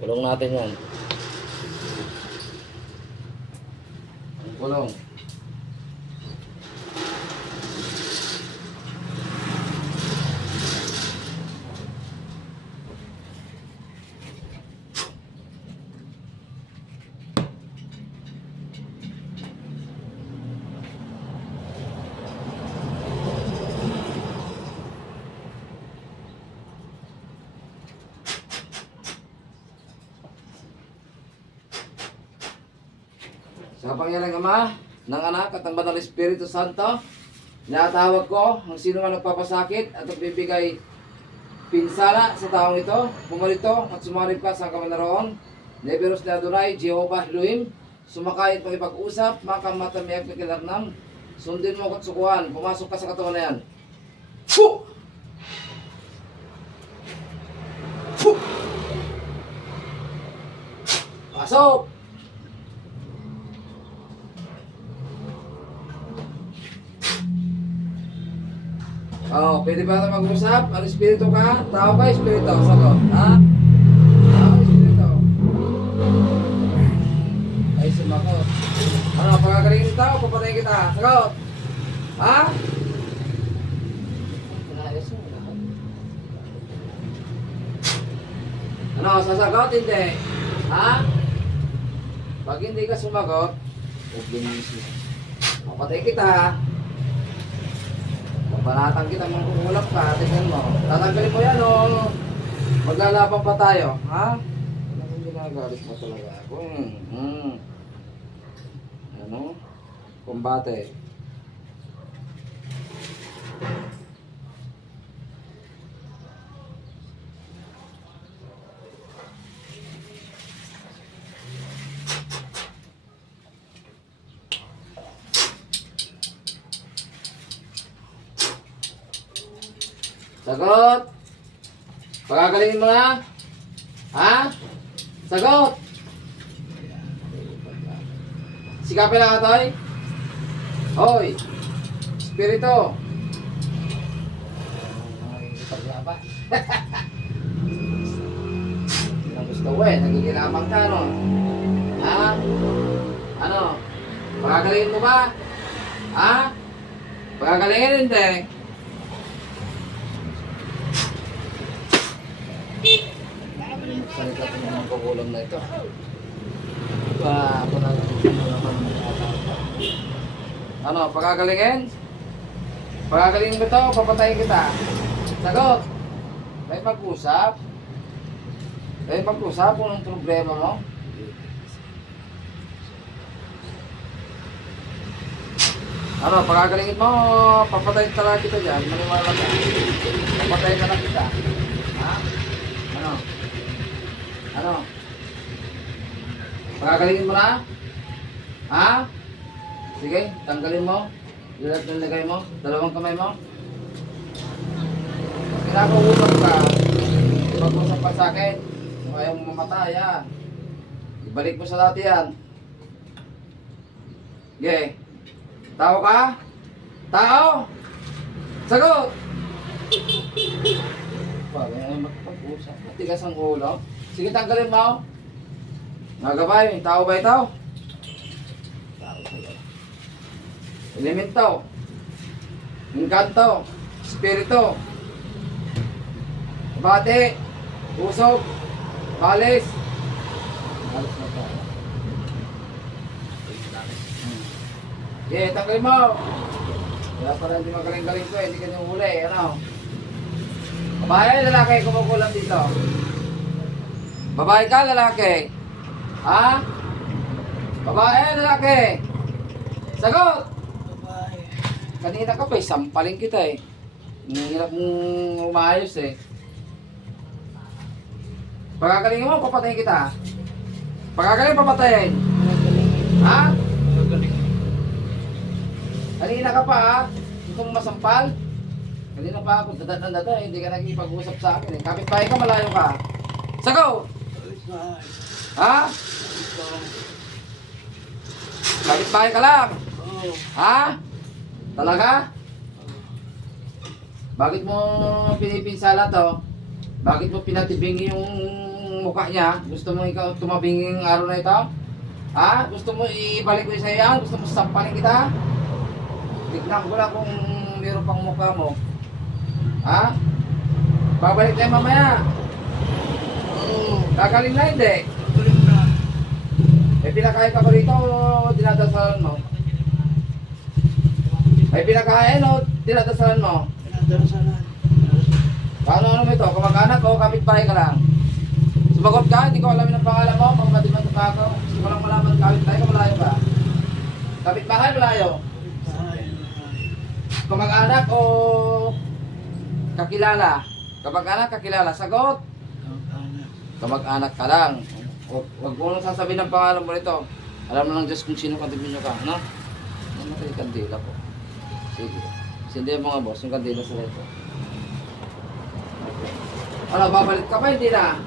Kulong natin yan. Kulong. Sa pangyarang Ama, ng Anak at ng Banal Espiritu Santo, natawag ko ang sino man nagpapasakit at nagbibigay pinsala sa taong ito, pumalito at sumarip ka sa kamanaroon. Neberos na Adonai, Jehovah Elohim, sumakay pag ipag-usap, makamatamiag na kilarnam, sundin mo at sukuan, pumasok ka sa katawan na yan. Fu! Fu! Pasok! Oh, pwede ba na mag-usap? Ano espiritu ka? Tao ka, espiritu? Sagot. Ha? Tao, espiritu? Ay, sumakot. Ano, pagkakalingin ng tao, papatayin kita. Sagot. Ha? Ano, sasagot? Hindi. Ha? Pag hindi ka sumagot, papatayin kita. Panatang kita, mangkukulap ka, tingnan mo. Tatanggalin mo yan o maglalaban pa tayo, ha? Ano ginagalit mo talaga ako? Ano? Kumbate. Sagot! Pagagalingin mo na? Ha? Sagot! Sikapin lang atoy? Hoy! Espiritu! Ay, paglaba. Ang gusto ko nagigilabang ka, no? Ha? Ano? Pagagalingin mo ba? Ha? Pagagalingin hindi. Salita ko naman kukulam na ito. Ako na naman. Ano, pagagalingin? Pagagalingin mo ito, papatayin kita. Sagot! May pag-usap? May pag-usap kung anong problema mo? Ano, pagagalingin mo, papatayin talaga kita dyan. Maniwala ka. Papatayin talaga kita. Ha? Ano? Ano? Pagagalingin mo na? Ha? Sige, tanggalin mo. Ilat ng lagay mo. Dalawang kamay mo. Pag kinakausap ka, mag-usap pa sa akin. Kung ayaw mo mamatay, ha? Ibalik mo sa dati yan. Okay. Tao ka? Tao? Sagot! Ay, magpag-usap. Matigas ang ulo. Sige, tanggalin mo. Nagabay, tao ba ito? Elemento. Engkanto. Espiritu. Bate. Usog. Balis. Balis na ito. Okay, tanggalin mo. Kaya para hindi magaling-galing ko, hindi ka niyong huli. Ano? Babae, lalaki, kumukulam dito. Babae ka, lalaki. Ha? Babae, lalaki. Sagot! Babae. Kanina ka pa, sampalin kita eh. Hirap mong umayos eh. Pagkakalingin mo, papatayin kita. Pagkakalingin, papatayin. Ha? Kanina ka pa ha? Itong masampal? Kanina pa ako, dada, hindi ka nagipag-usap sa akin eh. Kapit-bahay ka, malayo ka. Sago! Ha? Kapit-bahay ka lang? Ha? Talaga? Bakit mo pinipinsala to? Bakit mo pinatibing yung mukha niya? Gusto mo ikaw tumabing araw na ito? Ha? Gusto mo ibalik ko sa'yo yan? Gusto mo sampalin kita? Tignan ko lang kung meron pang mukha mo. Ha? Babalik tayo mamaya. Kagaling na hindi? Galing na. May pinakain ka ba rito o dinadasalan mo? May pinakain o dinadasalan mo? Pinadarasalan. Ano mo ito? Kamag-anak o kapitbahay ka lang? Sumagot ka, hindi ko alamin ang pangalan mo, pag matiman pa ako. Gusto ko lang malaman, kapitbahay ka, malayo ba? Kapitbahay, malayo? Kamag-anak o kakilala? Kamag-anak, kakilala. Sagot? Kamag-anak ka lang. Huwag mo nang sasabihin ng pangalan mo nito. Alam mo lang Diyos kung sino kandiminyo ka, no? Namatay kandila po. Sige. Sindi mo nga boss, yung kandila sa rito. Ano, babalik ka pa? Hindi na.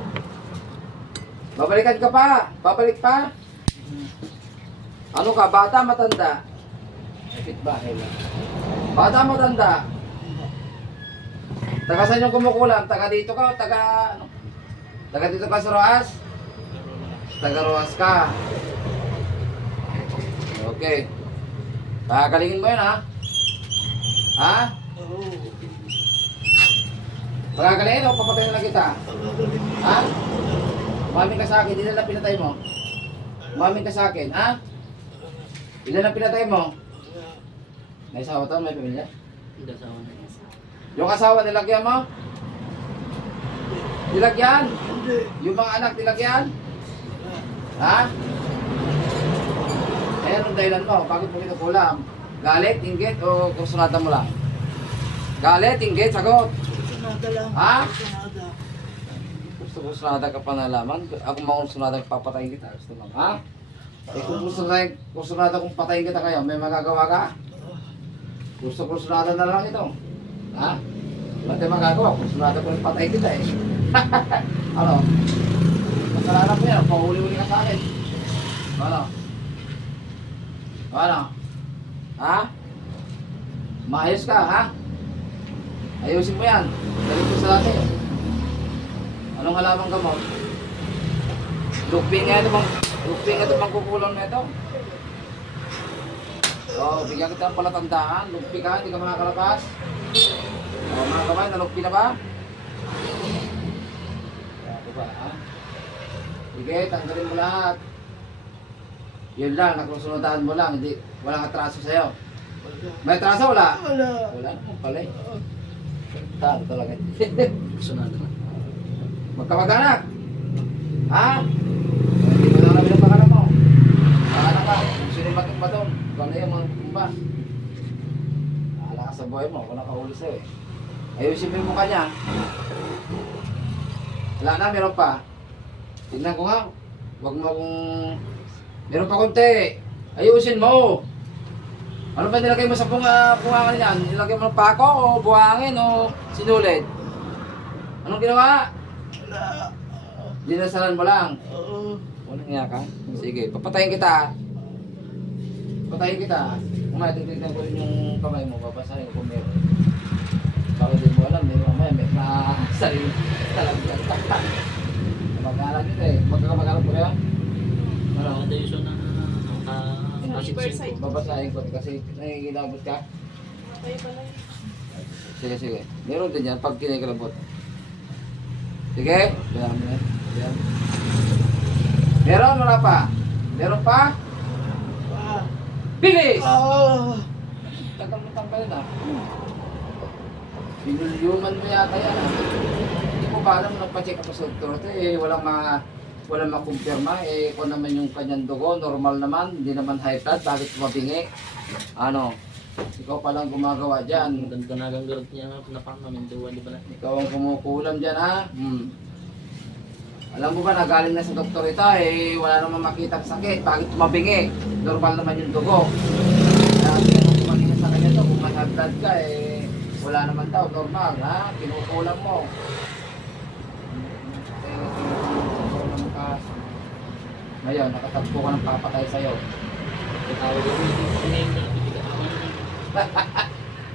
Babalikan ka pa? Babalik pa? Ano ka? Bata, matanda? Kapitbahay lang. Bata, matanda? Taga saan yung kumukulam? Taga dito ka o taga ano? Taga dito ka sa Roas? Taga Roas ka. Okay. Kakalingin mo yun ha? Ha? Oo. Pagkakalingin o papatay na lang kita? Pagagaling. Ha? Umamin ka sa akin, hindi na lang pinatay mo. Umamin ka sa akin, ha? Ilan ang pinatay mo? May asawa to, may pamilya? Hindi asawa na. Yung asawa, nilagyan mo? Nilagyan? Hindi. Yung mga anak, nilagyan? Ha? Eh, anong dahilan mo? Bakit mo kinukulam? Galit, inggit, o kursunada mo lang? Galit, inggit, sagot. Kursunada lang. Ha? Kursunada. Kursunada ka pa nalaman? Ako mga kursunada papatayin kita. Gusto mo, ha? Eh kung kursunada kung patayin kita kayo, may magagawa ka? Kursunada na lang ito. Ha? Wala tayong magagawa. Kursunada ko rin patayin kita eh. Ano? Masalanan mo yan. Pahuli-huli ka sa akin. Ano? Ano? Ha? Maayos ka, ha? Ayusin mo yan. Galing ko sa atin. Anong halaman ka mo? Luping nga ito bang kukulong na ito? Oh, bigyan kita ng palatandaan. Lumpi ka, hindi ka makakalabas. Oh, mga kamay, nalumpi na ba? Ito ba, ha? Sige, tanggalin mo lahat. Yun lang, nakusunodaan mo lang. Hindi, walang atraso sa'yo. May atraso, wala? Wala. Wala naman pala eh. Talo talaga. Kursunada na. Magkamag-anak. Ha? Hindi mo na namin ang pangalan mo. Pangalan ka. Kung sino yung batok ba doon? Ikaw na yung mga kumba. Aala ka sa buhay mo. Ako nakahuli sa'yo eh. Ayusin mo yung mukha niya. Wala na, meron pa. Tingnan ko nga. Huwag mo akong... Meron pa konti. Ayusin mo. Ano ba nilagay mo sa bungangan niyan? Nilagay mo ng pako o buhangin o sinulid? Anong ginawa? Wala. Dinasalan mo lang. Oo. Walang niya ka? Sige, papatayin kita. Patayin kita. Mamaya, titignan ko rin yung kamay mo. Babasahin ko kung meron. Baka di mo alam, mamaya may sarili talaga. Mag-aaral kita eh. Magkakamag-aaral ko kaya? Ano? Ito yung na kasitsin ko. Babasahin ko kasi nakikilabot ka. Sige, sige. Meron din yan pag kinikilabot. Sige. Kailangan mo yan. Yan. Meron, wala pa? Meron pa? Bilis! Tagal mo tanggalin ah. Pinulyuman mo yata yan ah. Hindi ko ba alam nagpa-check up sa doktor ito eh. Walang makumpirma eh. Kung naman yung kanyang dugo, normal naman. Hindi naman high blood. Bakit mabingi? Ano? Ikaw palang gumagawa dyan. Ganda na ang garot niya na pang mamintuan, di ba na? Ikaw ang kumukulam dyan ha. Alam mo ba na galing na sa doktor ito eh. Wala naman makita sakit. Bakit mabingi? Normal naman yung dugo. Kaya kung tumingin sa kanya to, kung may high blood ka eh. Wala naman daw, normal ha. Kinukulam mo. Ngayon, nakatagpo ka ng papatay sa'yo. Tawag yung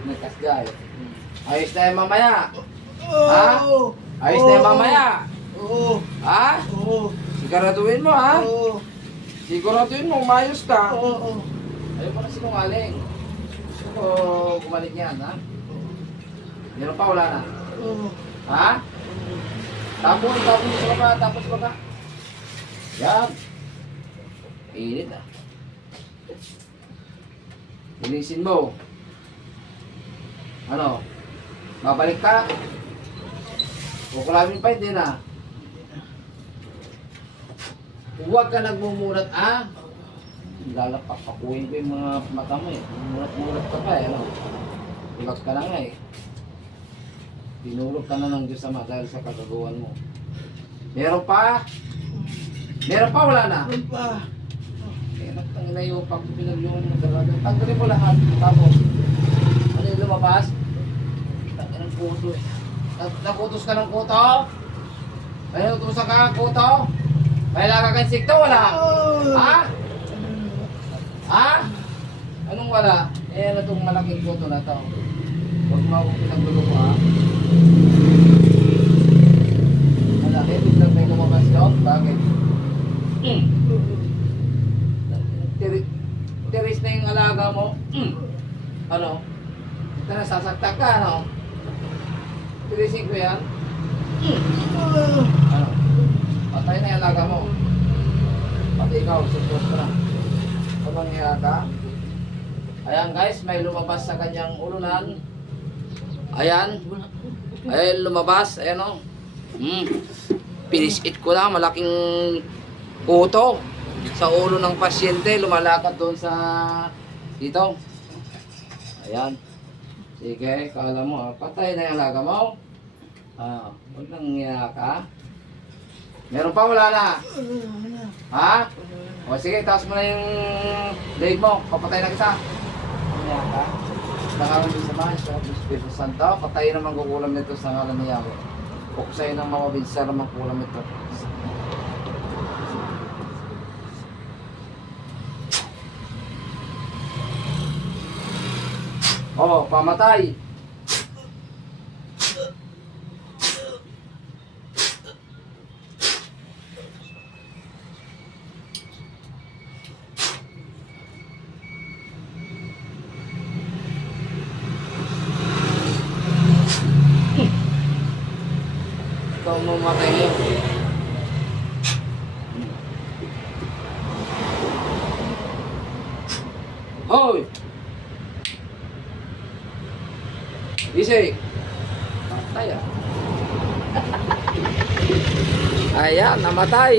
Nagkasgay. Ayos na yan mamaya. Ha? Ayos na yan mamaya. Oo. Ha? Oo. Siguraduhin mo, ha? Oo. Siguraduhin mo, umayos ka. Oo. Ayaw mo na sinungaling. Gusto ko bumalik yan, ha? Meron pa, wala na. Oo. Ha? Tapos sa baba, tapos sa baba. Yan. Init, ah. Linisin mo. Ano? Babalik ka? Kukulamin pa, hindi na. Huwag ka nagmumulat, ah. Lalapak-pakuhin ko yung mga mata mo eh. Mulat-mulat ka pa eh, ano? Iwag ka na nga eh. Tinulog ka na ng Diyos Ama dahil sa kagagawan mo. Meron pa? Meron pa, wala na? Meron pa. Eh, nagtangina yung pag-pinagyong mo talaga. Tanggalin mo lahat. Tapos, ano yung lumabas? Tanggalin ng kuto eh. Nakutos ka ng kuto? Ay, utusan ka ng kuto? May lagakansik to, wala? Ha? Ha? Anong wala? Eh, ano itong malaking kuto na to? Huwag mo akong pinagdulo ko, ha? Malaki, biglang may lumabas doon? Bakit? Tiris na yung alaga mo. Ano? Ito na, sasaktak ka, ano? Tirisin ko yan. Ano? Patay na yung alaga mo. Pati ikaw, support ka na. Kapag hiya ka. Ayan guys, may lumabas sa kanyang ulunan. Ayan. Ayan lumabas. Ayan o. Finish it ko na. Malaking kuto sa ulo ng pasyente. Lumalakad doon sa dito. Ayan. Sige, kala mo. Patay na yung alaga mo. Huwag nang hiya ka. Meron pa, wala na. Ha? O sige, taas mo na yung leg mo. Papatay na kita. Hiya ka. Sa ngalan ng Sama, sa Espiritu Santo, patayin ang mangkukulam nito sa ngalan ni Yahweh. Puksay ng mga binsar ang mangkulam nito. Oh, pamatay. Ikaw mamatay niyo. Hoy! Gising! Patay ah. Ayan, namatay.